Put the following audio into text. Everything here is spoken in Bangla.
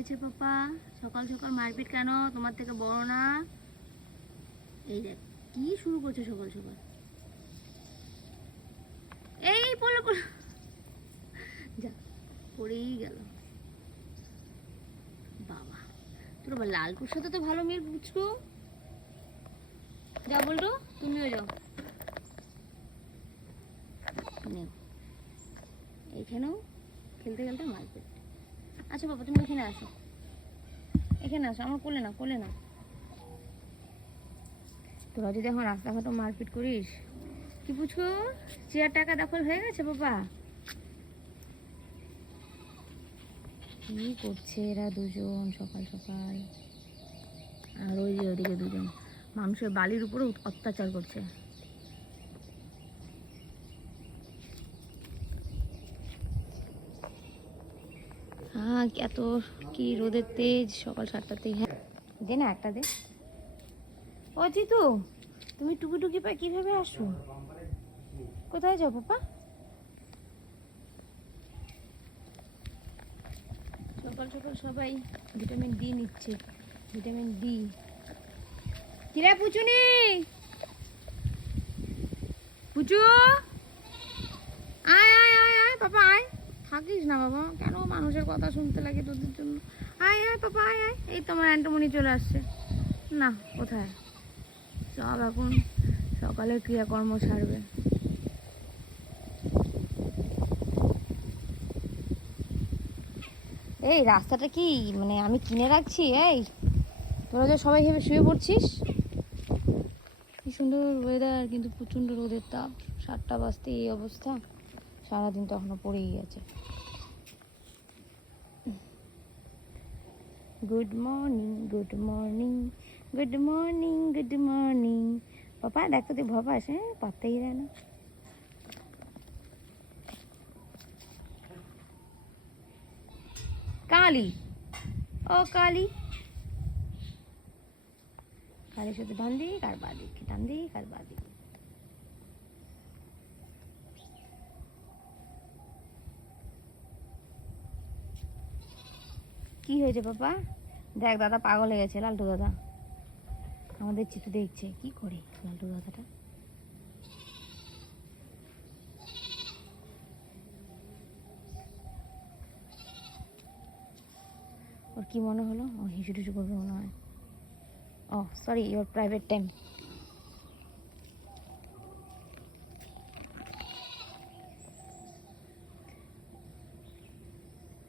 হয়েছে পাপা? সকাল সকাল মারপিট কেন? তোমার থেকে বড় না? এই দেখ কি শুরু করছে সকাল সকাল। এই পড়লো পড়লো, যা পড়েই গেল। বাবা তোর আবার লালটুর সাথে তো ভালো মিল বুঝছো। যা বলতো, তুমিও যাও। এইখানেও খেলতে খেলতে মারপিট। আচ্ছা বাবা তুমি এখানে আসো, এখানে আসো, আমার কোলে না, কোলে না। তোরা যদি এখন রাস্তাঘাটও মারপিট করিস, কি বুঝো চেয়ার টাকা দখল হয়ে গেছে বাবা? কি করছে এরা দুজন সকাল সকাল? আর ওই যে ওদিকে দুজন মানুষের বালির উপরে অত্যাচার করছে। হ্যাঁ এত কি রোদের তেজ সকাল 7টাতেই। হ্যাঁ দে না একটা দে। ও জিতু তুমি টুকি টুকি পায়ে কিভাবে আসো? কোথায় যাও পাপা? সকাল সকাল সবাই ভিটামিন ডি নিচ্ছে, ভিটামিন ডি। কিরা পুচুনি, পুচু আয় আয় আয় আয় পাপা আয়। থাকিস না বাবা, কেন মানুষের কথা শুনতে লাগে তোদের জন্য? আয় আয় পাপা আয় আয়। এই তোমার অ্যান্টোমনি চলে আসছে। না কোথায় সব এখন সকালে ক্রিয়াকর্ম সারবে। এই রাস্তাটা কি মানে আমি কিনে রাখছি? এই তোরা যে সবাই ভেবে শুয়ে পড়ছিস। কি সুন্দর ওয়েদার, কিন্তু প্রচণ্ড রোদের তাপ। 7টা বাজতে এই অবস্থা, সারাদিন তো এখনো পড়েই আছে। Good morning good morning good morning good morning. পাপা দেখো তুই ভয় পাস? হ্যাঁ পাত্তাই দেয় না। কালি, ও কালি, কালি শুধু ডান দিক আর বাঁ দিক, ডান দিক আর বাঁ দিক। কি হয়েছে পাপা? দেখ দাদা পাগল হয়ে গেছে, লালটু দাদা আমাদের চিত্র দেখছে। কি করে লালটু দাদাটা? ওর কি মনে হলো? ও হিসু টিসু করবে মনে হয়। ও সরি, ইওর প্রাইভেট টাইম।